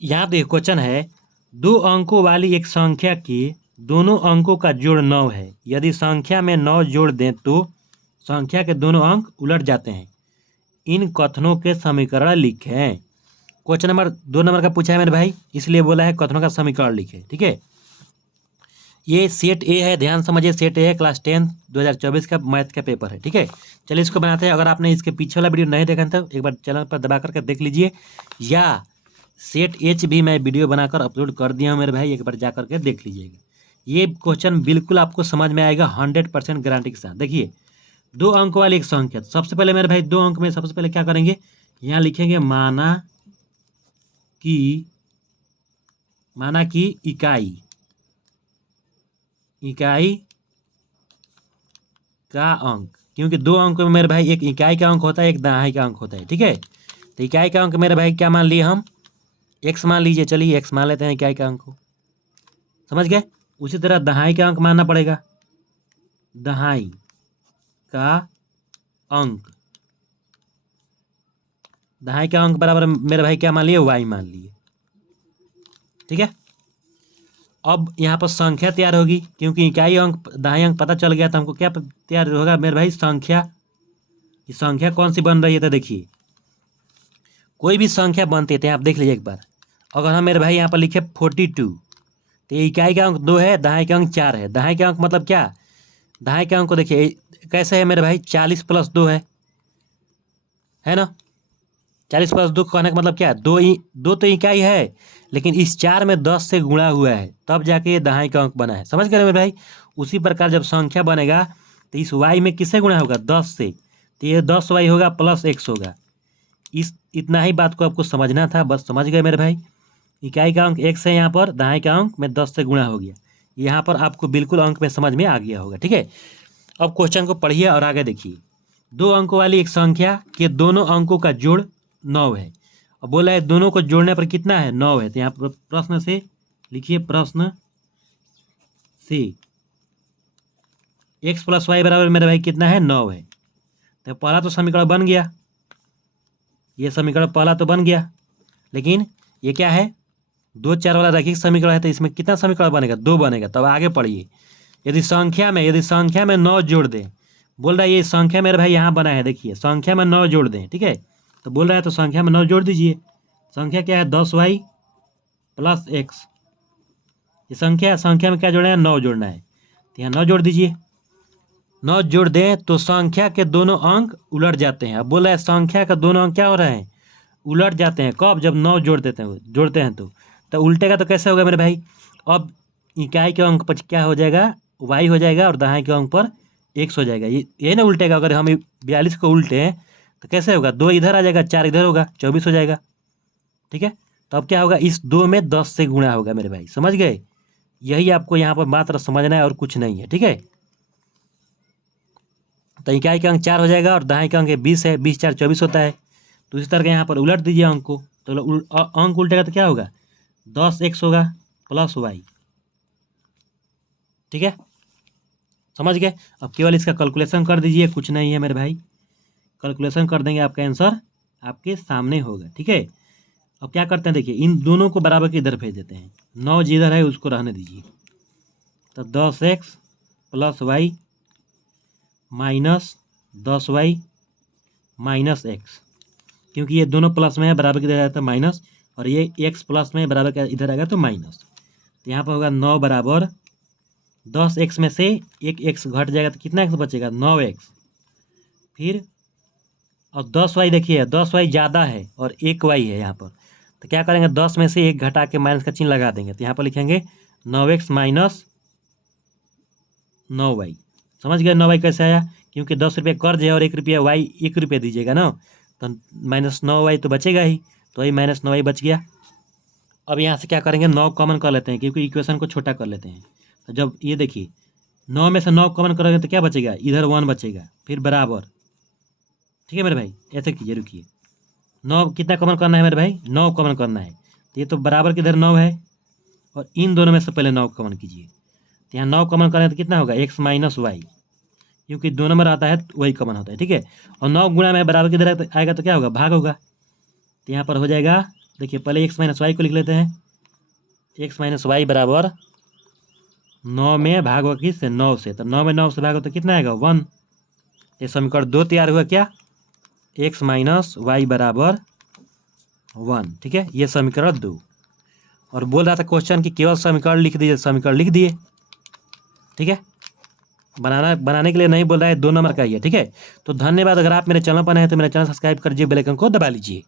यहाँ देखो क्वेश्चन है, 2 अंकों वाली एक संख्या के दोनों अंकों का जोड़ 9 है। यदि संख्या में 9 जोड़ दें तो संख्या के दोनों अंक उलट जाते हैं। इन कथनों के समीकरण लिखें। क्वेश्चन नंबर 2 नंबर का पूछा है मेरे भाई, इसलिए बोला है कथनों का समीकरण लिखें। ठीक है, ये सेट ए है, ध्यान समझिए। सेट ए है, क्लास 10 2024 का मैथ का पेपर है। ठीक है, चलिए इसको बनाते हैं। अगर आपने इसके पीछे वाला वीडियो नहीं देखा तो एक बार चैनल पर दबा करके देख लीजिए, या सेट एच भी मैं वीडियो बनाकर अपलोड कर दिया हूँ मेरे भाई, एक बार जा करके देख लीजिएगा। ये क्वेश्चन बिल्कुल आपको समझ में आएगा 100% गारंटी के साथ। देखिए, 2 अंक वाली एक संख्या, सबसे पहले मेरे भाई 2 अंक में सबसे पहले क्या करेंगे, यहाँ लिखेंगे माना कि इकाई का अंक, क्योंकि 2 अंक में मेरे भाई एक इकाई का अंक होता है, एक दहाई का अंक होता है। ठीक है, तो इकाई का अंक मेरे भाई क्या मान लिए हम, x मान लीजिए। चलिए x मान लेते हैं इकाई का अंक को, समझ गए। उसी तरह दहाई का अंक मानना पड़ेगा, दहाई का अंक, दहाई का अंक बराबर मेरे भाई क्या मान लिए, y मान लिए। ठीक है, अब यहाँ पर संख्या तैयार होगी, क्योंकि इकाई अंक दहाई अंक पता चल गया, तो हमको क्या तैयार होगा मेरे भाई, संख्या। ये संख्या कौन सी बन रही है, तो देखिए कोई भी संख्या बनती है, आप देख लीजिए एक बार। अगर हम मेरे भाई यहाँ पर लिखे 42, तो इकाई का अंक 2 है, दहाई का अंक 4 है। दहाई का अंक मतलब क्या, दहाई का अंक को देखिए कैसे है मेरे भाई, 40 + 2 है ना। 40 + 2 कहने का मतलब क्या है, दो तो इकाई है, लेकिन इस 4 में 10 से गुणा हुआ है, तब जाके ये दहाई का अंक बना है। समझ गए मेरे भाई। उसी प्रकार जब संख्या बनेगा तो इस y में किससे गुणा होगा, 10 से, तो ये 10y होगा प्लस x होगा। इतना ही बात को आपको समझना था, बस समझ गए मेरे भाई। इकाई का अंक x है यहाँ पर, दहाई का अंक में 10 से गुणा हो गया। यहाँ पर आपको बिल्कुल अंक में समझ में आ गया होगा। ठीक है, अब क्वेश्चन को पढ़िए और आगे देखिए। 2 अंकों वाली एक संख्या के दोनों अंकों का जोड़ 9 है। अब बोला है दोनों को जोड़ने पर कितना है, 9 है। तो यहाँ पर प्रश्न से लिखिए, प्रश्न से x + y बराबर मेरे भाई कितना है, 9 है। तो पहला तो समीकरण बन गया, ये समीकरण पहला तो बन गया, लेकिन ये क्या है, 2 4 वाला रैखिक समीकरण है, तो इसमें कितना समीकरण बनेगा, 2 बनेगा। तब आगे पढ़िए, यदि संख्या में 9 जोड़ दें, बोल रहा है ये संख्या मेरे भाई यहाँ बना है, देखिए संख्या में 9 जोड़ दें। ठीक है, तो बोल रहा है तो संख्या में 9 जोड़ दीजिए। संख्या क्या है, 10y + x। ये संख्या में क्या जोड़ना है, 9 जोड़ना है, तो यहाँ 9 जोड़ दीजिए। 9 जोड़ दें तो संख्या के दोनों अंक उलट जाते हैं। अब बोल रहा है संख्या का दोनों अंक क्या हो रहे हैं, उलट जाते हैं। कब, जब 9 जोड़ते हैं तो उल्टेगा तो कैसे होगा मेरे भाई, अब इकाई के अंक पर क्या हो जाएगा, y हो जाएगा, और दहाई के अंक पर x हो जाएगा। ये ना उल्टेगा। अगर हम 42 को उल्टे हैं तो कैसे होगा, 2 इधर आ जाएगा, 4 इधर होगा, 24 हो जाएगा। ठीक है, तो अब क्या होगा, इस 2 में 10 से गुणा होगा मेरे भाई, समझ गए। यही आपको यहाँ पर मात्र समझना है और कुछ नहीं है। ठीक है, तो इकाई का अंक 4 हो जाएगा और दहाई का अंक 20 है, 20 4 24 होता है। तो इस तरह के यहाँ पर उलट दीजिए अंक को, तो अंक उल्टेगा तो क्या होगा, 10x होगा प्लस y। ठीक है, समझ गए। अब केवल इसका कैलकुलेशन कर दीजिए, कुछ नहीं है मेरे भाई, कैलकुलेशन कर देंगे, आपका आंसर आपके सामने होगा। ठीक है, अब क्या करते हैं, देखिए इन दोनों को बराबर के इधर भेज देते हैं, 9 जिधर है उसको रहने दीजिए। तो 10x + y - 10y - x, क्योंकि ये दोनों प्लस में है, बराबर किधर आया तो माइनस, और ये x प्लस में बराबर का इधर आएगा तो माइनस। तो यहाँ पर होगा 9 बराबर 10x में से एक x घट जाएगा तो कितना x बचेगा, 9x। फिर और 10y, देखिए 10y ज़्यादा है और 1y है यहाँ पर, तो क्या करेंगे, 10 में से 1 घटा के माइनस का चिन्ह लगा देंगे। तो यहाँ पर लिखेंगे 9x - 9y। समझ गए 9y कैसे आया, क्योंकि 10 रुपये कर्ज है और 1 रुपया y 1 रुपये दीजिएगा ना, तो -9y तो बचेगा ही, तो वही -9y बच गया। अब यहाँ से क्या करेंगे, 9 कॉमन कर लेते हैं, क्योंकि इक्वेशन को छोटा कर लेते हैं। तो जब ये देखिए 9 में से 9 कॉमन करोगे तो क्या बचेगा, इधर 1 बचेगा, फिर बराबर। ठीक है मेरे भाई, ऐसे कीजिए, रुकिए। 9 कितना कॉमन करना है मेरे भाई, 9 कॉमन करना है, तो ये तो बराबर किधर 9 है, और इन दोनों में से पहले 9 कॉमन कीजिए। तो यहाँ 9 कॉमन करें तो कितना होगा, x - y, क्योंकि 2 नंबर आता है तो वही कॉमन होता है। ठीक है, और 9 गुणा में बराबर किधर आएगा तो क्या होगा, भाग होगा। तो यहाँ पर हो जाएगा देखिए पहले एक्स माइनस वाई को लिख लेते हैं। एक्स माइनस वाई बराबर 9 में भाग होगा किससे, 9 से। तो 9 में 9 से भाग हो तो कितना आएगा, 1। ये समीकरण 2 तैयार हुआ क्या, एक्स माइनस वाई बराबर 1। ठीक है, ये समीकरण 2। और बोल रहा था क्वेश्चन कि केवल समीकरण लिख दीजिए, समीकरण लिख दिए। ठीक है, बनाने के लिए नहीं बोल रहा है, 2 नंबर का ही है। ठीक है, तो धन्यवाद। अगर आप मेरे चैनल पर नए हैं तो मेरे चैनल सब्सक्राइब कर दीजिए, बेल आइकन को दबा लीजिए।